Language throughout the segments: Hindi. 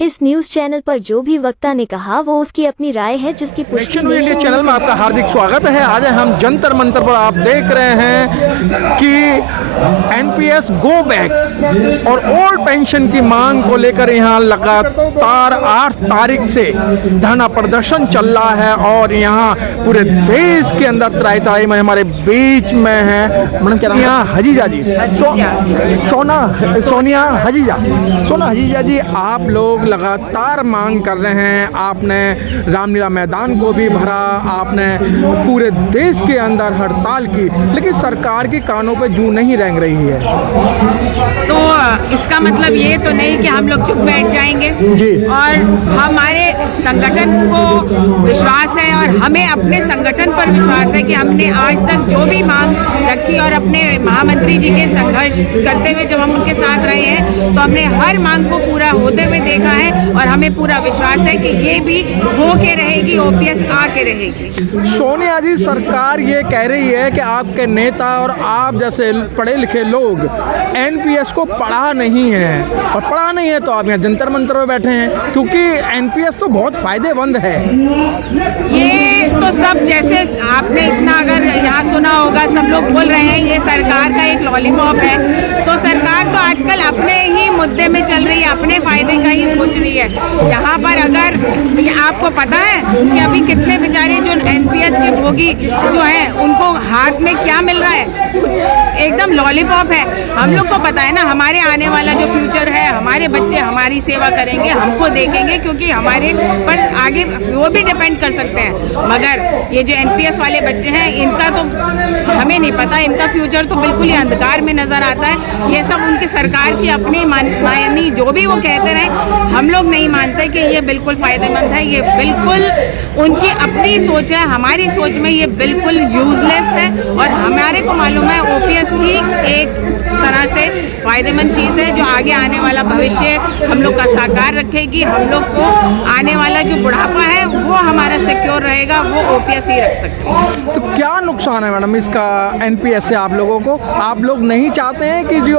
इस न्यूज चैनल पर जो भी वक्ता ने कहा वो उसकी अपनी राय है जिसकी पुष्टि नेशन चैनल में आपका हार्दिक स्वागत है। आज हम जंतर मंतर पर आप देख रहे हैं कि एनपीएस गो बैक और ओल्ड पेंशन की मांग को लेकर यहाँ लगातार 8 तारीख से धरना प्रदर्शन चल रहा है और यहाँ पूरे देश के अंदर त्राई में हमारे बीच में है मैडम क्या नाम है? यहाँ हजीजा जी सोनिया हजीजा जी, आप लोग लगातार मांग कर रहे हैं। आपने रामलीला मैदान को भी भरा, आपने पूरे देश के अंदर हड़ताल की, लेकिन सरकार की कानों पे जू नहीं रेंग रही है। तो इसका मतलब ये तो नहीं कि हम लोग चुप बैठ जाएंगे जी। और हमारे संगठन को विश्वास है और हमें अपने संगठन पर विश्वास है कि हमने आज तक जो भी मांग रखी और अपने महामंत्री जी के संघर्ष करते हुए जब हम उनके साथ रहे हैं तो हमने हर मांग को पूरा होते हुए देखा है और हमें पूरा विश्वास है कि ये भी हो के रहेगी, ओपीएस आके रहेगी। सोनिया जी, सरकार ये कह रही है कि आपके नेता और आप जैसे पढ़े लिखे लोग एनपीएस को पढ़ा नहीं है, और पढ़ा नहीं है तो आप यहाँ जंतर मंतर में बैठे हैं, क्योंकि एनपीएस तो बहुत फायदेमंद है। ये तो सब जैसे आपने इतना अगर यहाँ सुना होगा, सब लोग बोल रहे हैं ये सरकार का एक लॉलीपॉप है, तो सरकार तो आजकल अपने ही मुद्दे में चल रही है, अपने फायदे का ही सोच रही है। यहाँ पर अगर आपको पता है कि अभी कितने बेचारे जो एनपीएस के भोगी जो हैं उनको हाथ में क्या मिल रहा है, कुछ एकदम लॉलीपॉप है। हम लोग को पता है ना, हमारे आने वाला जो फ्यूचर है, हमारे बच्चे हमारी सेवा करेंगे, हमको देखेंगे, क्योंकि हमारे पर आगे वो भी डिपेंड कर सकते हैं। मगर ये जो एनपीएस वाले बच्चे हैं इनका तो हमें नहीं पता, इनका फ्यूचर तो बिल्कुल ही अंधकार में नजर आता है। ये सब उनकी सरकार की अपनी मानी जो भी वो कहते रहे, हम लोग नहीं मानते कि ये बिल्कुल फायदेमंद है। ये बिल्कुल उनकी अपनी सोच है, हमारी सोच में ये बिल्कुल यूजलेस है और हमारे को मालूम है ओपीएस ही एक तरह से फायदेमंद चीज़ है जो आगे आने वाला भविष्य हम लोग का साकार रखेगी। हम लोग को आने वाला जो बुढ़ापा है वो हमारा सिक्योर रहेगा, वो ओपीएस ही रख सकते हैं। तो क्या नुकसान है मैडम इसका एनपीएस से आप लोगों को? आप लोग नहीं चाहते हैं कि जो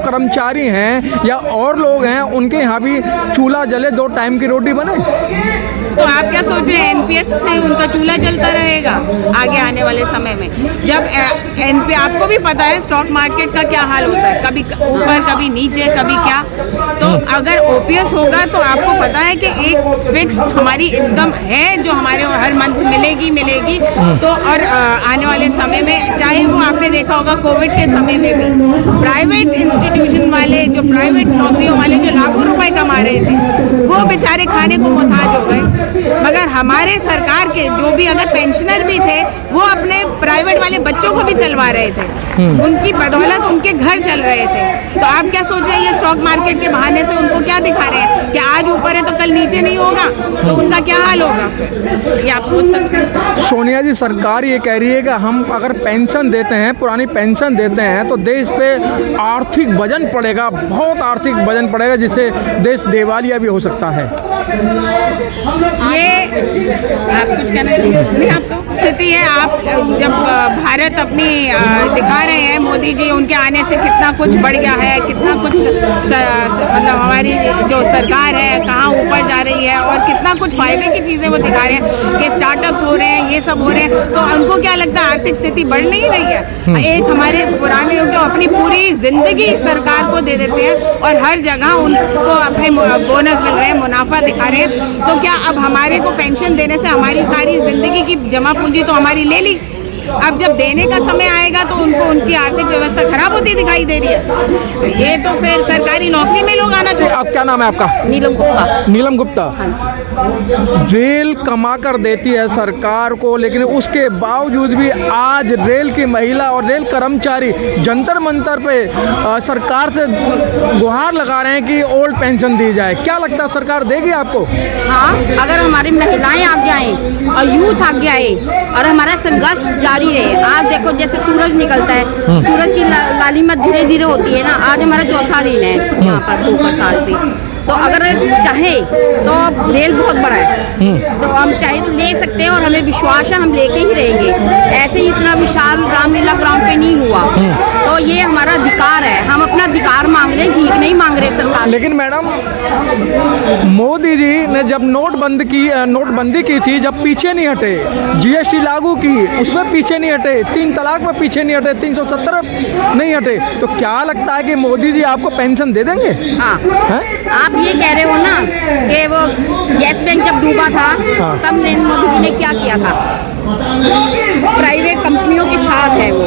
कर्मचारी हैं या और लोग हैं उनके यहाँ भी चूल्हा जले, 2 टाइम की रोटी बने? तो आप क्या सोच रहे हैं, एनपीएस से उनका चूल्हा जलता रहेगा आगे आने वाले समय में? जब एनपी आपको भी पता है स्टॉक मार्केट का क्या हाल होता है, कभी ऊपर कभी नीचे कभी क्या। तो अगर ओपीएस होगा तो आपको पता है कि एक फिक्स्ड हमारी इनकम है जो हमारे हर मंथ मिलेगी। तो और आने वाले समय में, चाहे वो आपने देखा होगा कोविड के समय में भी प्राइवेट इंस्टीट्यूशन वाले, जो प्राइवेट नौकरियों वाले जो लाखों रुपए कमा रहे थे, वो बेचारे खाने को मुहताज हो गए। मगर हमारे सरकार के जो भी अगर पेंशनर भी थे वो अपने प्राइवेट वाले बच्चों को भी चलवा रहे थे, उनकी बदौलत उनके घर चल रहे थे। तो आप क्या सोच रहे हैं, ये स्टॉक मार्केट के बहाने से उनको क्या दिखा रहे हैं कि आज ऊपर है तो कल नीचे नहीं होगा, तो उनका क्या हाल होगा, ये आप सोच सकते हैं। सोनिया जी, सरकार ये कह रही है कि हम अगर पेंशन देते हैं, पुरानी पेंशन देते हैं, तो देश पे आर्थिक वजन पड़ेगा, बहुत आर्थिक वजन पड़ेगा, जिससे देश दिवालिया भी हो सकता है। ये आप कुछ कहना चाहिए? आपको स्थिति है, आप जब भारत अपनी दिखा रहे हैं, मोदी जी उनके आने से कितना कुछ बढ़ गया है, कितना कुछ मतलब हमारी जो सरकार है कहाँ ऊपर जा रही है और कितना कुछ फायदे की चीज़ें वो दिखा रहे हैं कि स्टार्टअप्स हो रहे हैं, ये सब हो रहे हैं, तो उनको क्या लगता है आर्थिक स्थिति बढ़ नहीं रही है? एक हमारे पुराने लोग जो अपनी पूरी जिंदगी सरकार को दे देते हैं और हर जगह उनको अपने बोनस मिल रहे हैं, मुनाफा दिखा रहे हैं, तो क्या अब हमारे को पेंशन देने से हमारी सारी जिंदगी की जमा पूंजी तो हमारी ले ली? अब जब देने का समय आएगा तो उनको उनकी आर्थिक व्यवस्था खराब होती दिखाई दे रही है। ये तो फिर सरकारी नौकरी में लोग आना चाहिए। आप क्या नाम है आपका? नीलम गुप्ता। रेल कमा कर देती है सरकार को, लेकिन उसके बावजूद भी आज रेल की महिला और रेल कर्मचारी जंतर मंतर पे सरकार से गुहार लगा रहे हैं कि ओल्ड पेंशन दी जाए। क्या लगता है सरकार देगी आपको? हाँ, अगर हमारी महिलाएं आगे आए और यूथ आगे आए और हमारा संघर्ष जारी रहे। आज देखो जैसे सूरज निकलता है, सूरज की लालिमा धीरे धीरे होती है ना। आज हमारा 4था दिन है यहाँ पर भूखहड़ताल पे। तो अगर चाहे तो रेल बहुत बड़ा है, तो हम चाहे तो ले सकते हैं और हमें विश्वास है हम लेके ही रहेंगे। ऐसे ही इतना विशाल रामलीला ग्राउंड पे नहीं हुआ, तो तो ये हमारा अधिकार है, हम अपना अधिकार मांग रहे हैं, भीख नहीं मांग रहे सरकार। लेकिन मैडम मोदी जी ने जब नोटबंदी की थी, जब पीछे नहीं हटे, जीएसटी लागू की उसमें पीछे नहीं हटे, 3 तलाक में पीछे नहीं हटे, 370 नहीं हटे, तो क्या लगता है कि मोदी जी आपको पेंशन दे देंगे? हाँ है? आप ये कह रहे हो ना कि वो येस बैंक जब डूबा था हाँ। तब नरेंद्र मोदी जी ने क्या किया था, प्राइवेट कंपनियों के साथ है वो,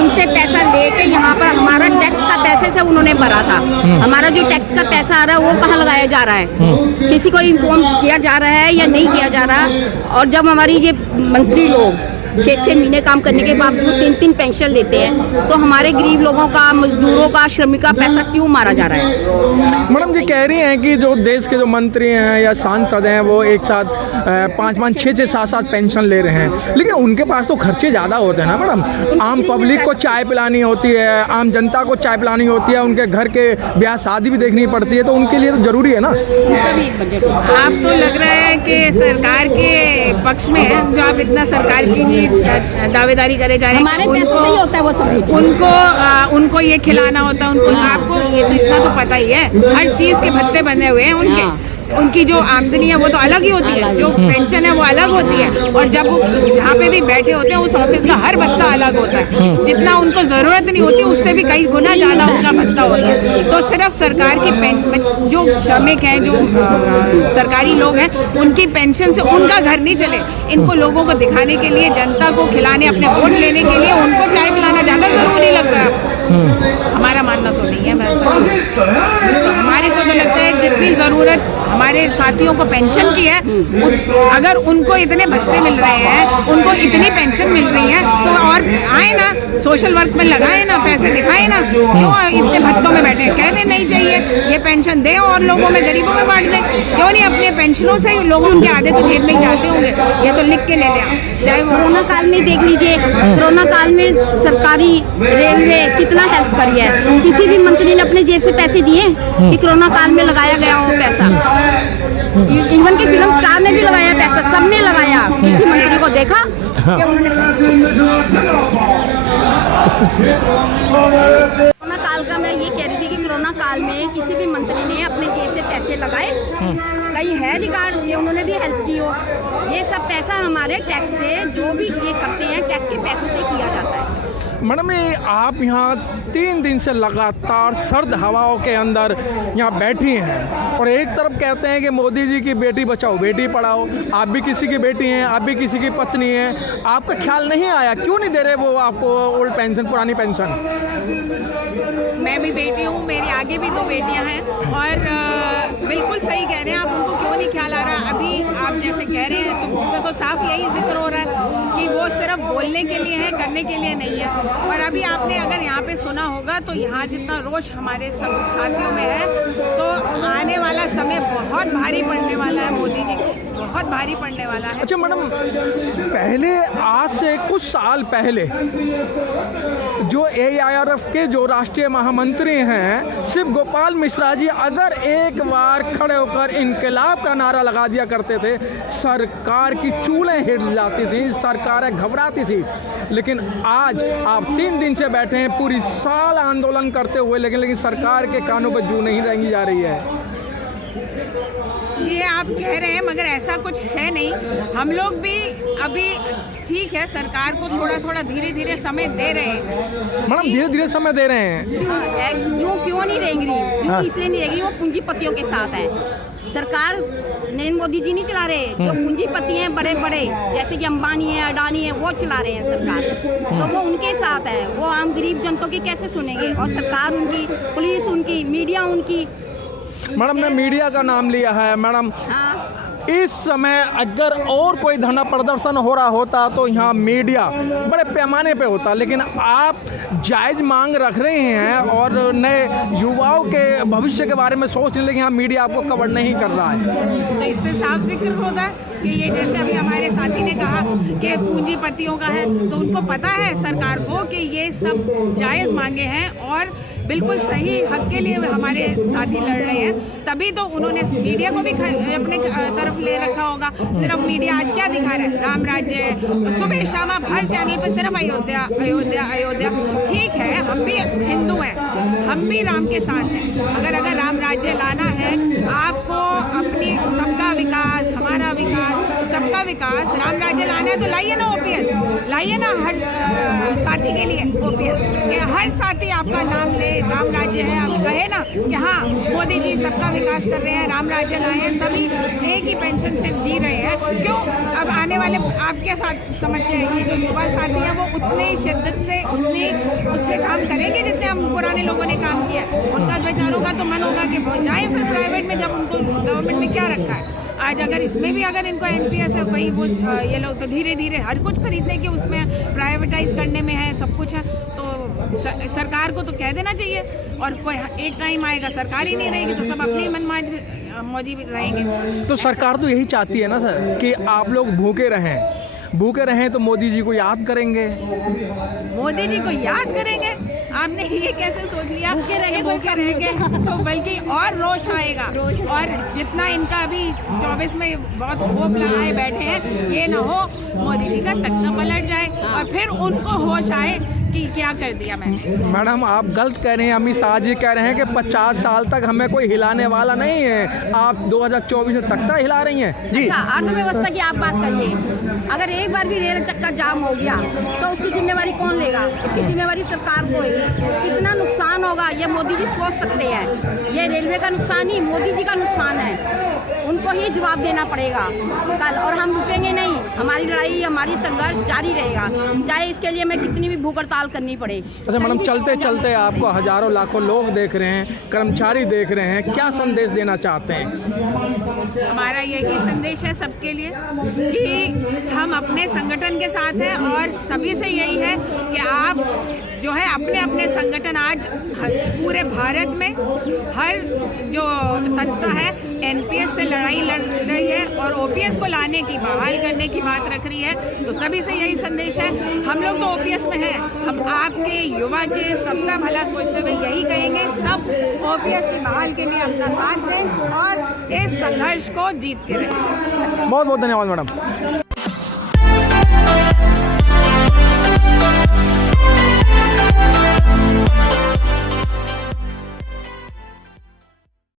उनसे पैसा लेके यहाँ पर हमारा टैक्स का पैसे से उन्होंने भरा था। हमारा जो टैक्स का पैसा आ रहा है वो कहाँ लगाया जा रहा है, किसी को इन्फॉर्म किया जा रहा है या नहीं किया जा रहा। और जब हमारी ये मंत्री लोग 6-6 महीने काम करने के बावजूद 3-3 पेंशन लेते हैं, तो हमारे गरीब लोगों का, मजदूरों का, श्रमिक का पैसा क्यों मारा जा रहा है? मैडम जी कह रही हैं कि जो देश के जो मंत्री हैं या सांसद हैं वो एक साथ 5-5, 6-6, 7-7 पेंशन ले रहे हैं, लेकिन उनके पास तो खर्चे ज़्यादा होते हैं ना मैडम। आम पब्लिक को चाय पिलानी होती है, आम जनता को चाय पिलानी होती है, उनके घर के ब्याह शादी भी देखनी पड़ती है, तो उनके लिए तो ज़रूरी है ना। आप तो लग रहा है कि सरकार के पक्ष में है, जो आप इतना सरकार की ही दावेदारी करे जा रहे हैं। हमारे पैसों से ही होता है वो सब कुछ। उनको ये खिलाना होता है, उनको आपको ये तो इतना तो पता ही है, हर चीज के भत्ते बने हुए हैं उनके। उनकी जो आमदनी है वो तो अलग ही होती है, जो पेंशन है वो अलग होती है, और जब वो जहाँ पे भी बैठे होते हैं उस ऑफिस का हर भत्ता अलग होता है। जितना उनको जरूरत नहीं होती उससे भी कई गुना ज्यादा उनका भत्ता होता है। तो सिर्फ सरकार की जो श्रमिक हैं, जो सरकारी लोग हैं, उनकी पेंशन से उनका घर नहीं चले। इनको लोगों को दिखाने के लिए, जनता को खिलाने, अपने वोट लेने के लिए उनको चाय पिलाना ज्यादा जरूरी लग रहा है। हमारा मानना तो नहीं है वैसा। तो हमारे को तो लगता है जितनी जरूरत हमारे साथियों को पेंशन की है, अगर उनको इतने भत्ते मिल रहे हैं, उनको इतनी पेंशन मिल रही है, तो और आए ना, सोशल वर्क में लगाए ना, पैसे दिखाए ना, क्यों इतने भत्तों में बैठे? कहने नहीं चाहिए, ये पेंशन दें और लोगों में, गरीबों में बांट दें। क्यों नहीं अपने पेंशनों से लोगों के आधे तो जेब में ही जाते होंगे, ये तो लिख के ले लें। चाहे वो कोरोना काल में देख लीजिए, कोरोना काल में सरकारी रेलवे कितना हेल्प करी है, किसी भी मंत्री ने अपने जेब से पैसे दिए कि कोरोना काल में लगाया गया हो पैसा। इवन की फिल्म स्टार ने भी लगाया पैसा, सबने लगाया, किसी मंत्री को देखा कि उन्होंने कोरोना काल का मैं ये कह रही थी कि कोरोना काल में किसी भी मंत्री ने अपने जेब से पैसे लगाए, कहीं है रिकॉर्ड कि उन्होंने भी हेल्प की हो? ये सब पैसा हमारे टैक्स से, जो भी ये करते हैं टैक्स के पैसों से किया जाता है। मैडम ये आप यहाँ 3 दिन से लगातार सर्द हवाओं के अंदर यहाँ बैठी हैं, और एक तरफ कहते हैं कि मोदी जी की बेटी बचाओ बेटी पढ़ाओ, आप भी किसी की बेटी हैं, आप भी किसी की पत्नी हैं, आपका ख्याल नहीं आया, क्यों नहीं दे रहे वो आपको ओल्ड पेंशन, पुरानी पेंशन? मैं भी बेटी हूँ, मेरी आगे भी 2 बेटियाँ हैं, और बिल्कुल सही कह रहे हैं आप, उनको क्यों नहीं ख्याल आ रहा? अभी आप जैसे कह रहे हैं तो उससे तो साफ यही जिक्र हो रहा है कि वो सिर्फ बोलने के लिए है, करने के लिए नहीं है। और अभी आपने अगर यहाँ पे सुना होगा तो यहाँ जितना रोष हमारे सब साथियों में है, तो आने वाला समय बहुत भारी पड़ने वाला है, मोदी जी को बहुत भारी पड़ने वाला है। अच्छा मैडम, पहले आज से कुछ साल पहले जो AIRF के जो राष्ट्रीय महामंत्री हैं शिव गोपाल मिश्रा जी, अगर एक बार खड़े होकर इनकलाब का नारा लगा दिया करते थे, सरकार की चूलें हिल जाती थी, सरकारें घबराती थी। लेकिन आज आप 3 दिन से बैठे हैं पूरी साल आंदोलन करते हुए, लेकिन सरकार के कानों पर जू नहीं रेंगी जा रही है। ये आप कह रहे हैं, मगर ऐसा कुछ है नहीं। हम लोग भी अभी ठीक है, सरकार को थोड़ा थोड़ा धीरे धीरे समय दे रहे हैं। मैडम धीरे धीरे समय दे रहे हैं, जो क्यों नहीं रेंग रही, जो इसलिए नहीं रेंग रही, वो पूंजीपतियों के साथ है। सरकार नरेंद्र मोदी जी नहीं चला रहे, जो पूंजीपति हैं बड़े बड़े, जैसे कि अंबानी है, अडानी है, वो चला रहे हैं सरकार, तो वो उनके साथ है। वो आम गरीब जनता की कैसे सुनेंगे? और सरकार उनकी, पुलिस उनकी, मीडिया उनकी। मैडम ने मीडिया का नाम लिया है। मैडम इस समय अगर और कोई धरना प्रदर्शन हो रहा होता तो यहाँ मीडिया बड़े पैमाने पे होता, लेकिन आप जायज़ मांग रख रहे हैं और नए युवाओं के भविष्य के बारे में सोच रहे हैं, लेकिन यहाँ मीडिया आपको कवर नहीं कर रहा है। तो इससे साफ जिक्र होगा कि ये जैसे अभी हमारे साथी ने कहा कि पूंजीपतियों का है, तो उनको पता है सरकार को कि ये सब जायज़ मांगे हैं और बिल्कुल सही हक के लिए हमारे साथी लड़ रहे हैं, तभी तो उन्होंने मीडिया को भी अपने तरफ तरफ ले रखा होगा। सिर्फ मीडिया आज क्या दिखा रहा है, राम राज्य, सुबह शाम आप हर चैनल पे सिर्फ अयोध्या अयोध्या अयोध्या। ठीक है, हम भी हिंदू हैं, हम भी राम के साथ हैं, मगर अगर राम राज्य लाना है आपको, अपनी सबका विकास, हमारा विकास, सबका विकास, राम राज्य लाना है तो लाइए ना ओपीएस, लाइए ना हर साथी के लिए ओपीएस, कि हर साथी आपका नाम ले, राम राज्य है, आप कहे ना कि हाँ मोदी जी सबका विकास कर रहे हैं, राम राज्य लाए हैं, सभी एक ही पेंशन से जी रहे हैं। क्यों? अब आने वाले आपके साथ समझते हैं, ये जो युवा साथी हैं वो उतने ही शिद्दत से, उतने उससे काम करेंगे जितने हम पुराने लोगों ने काम किया। उनका बेचारों का तो मन होगा कि जाए फिर प्राइवेट में, जब उनको गवर्नमेंट में क्या रखा है। आज अगर इसमें भी अगर इनको एनपीएस है कहीं वो ये लोग तो धीरे धीरे हर कुछ खरीदने की उसमें प्राइवेटाइज करने में है, सब कुछ है, तो सरकार को तो कह देना चाहिए। और कोई एक टाइम आएगा सरकार ही नहीं रहेगी तो सब अपने ही मनमाजी रहेंगे। तो सरकार तो यही चाहती है ना सर कि आप लोग भूखे रहें तो मोदी जी को याद करेंगे। मोदी जी को याद करेंगे? आपने ये कैसे सोच लिया? भूखे रहेंगे तो बल्कि और रोष आएगा। और जितना इनका अभी 24 में बहुत होप लगाए बैठे हैं, ये ना हो मोदी जी का तख्ता पलट जाए और फिर उनको होश आए कि क्या कर दिया मैंने। मैडम आप गलत कह रहे हैं, अमित शाह जी कह रहे हैं कि 50 साल तक हमें कोई हिलाने वाला नहीं है, आप 2024 में तख्ता हिला रही हैं जी। अच्छा, अर्थव्यवस्था की आप बात करिए, अगर एक बार भी रेल चक्का जाम हो गया तो उसकी जिम्मेवारी कौन लेगा? उसकी जिम्मेवारी सरकार को है। कितना नुकसान होगा ये मोदी जी सोच सकते हैं। ये रेलवे का नुकसान ही मोदी जी का नुकसान है, उनको ही जवाब देना पड़ेगा कल। और हम रुकेंगे नहीं, हमारी लड़ाई, हमारी संघर्ष जारी रहेगा, चाहे इसके लिए हमें कितनी भी भूख हड़ताल करनी पड़े। अच्छा मैडम, चलते चलते आपको हजारों लाखों लोग देख रहे हैं, कर्मचारी देख रहे हैं, क्या संदेश देना चाहते हैं? हमारा यही संदेश है सबके लिए कि हम अपने संगठन के साथ हैं और सभी से यही है कि आप जो है अपने अपने संगठन, आज पूरे भारत में हर जो संस्था है एनपीएस से लड़ाई लड़ रही है और ओपीएस को लाने की, बहाल करने की बात रख रही है। तो सभी से यही संदेश है, हम लोग तो ओपीएस में हैं, हम आपके युवा के सबका भला सोचते हुए यही कहेंगे, सब ओपीएस की बहाल के लिए अपना साथ दें और इस संघर्ष को जीत के रहें। बहुत बहुत धन्यवाद मैडम।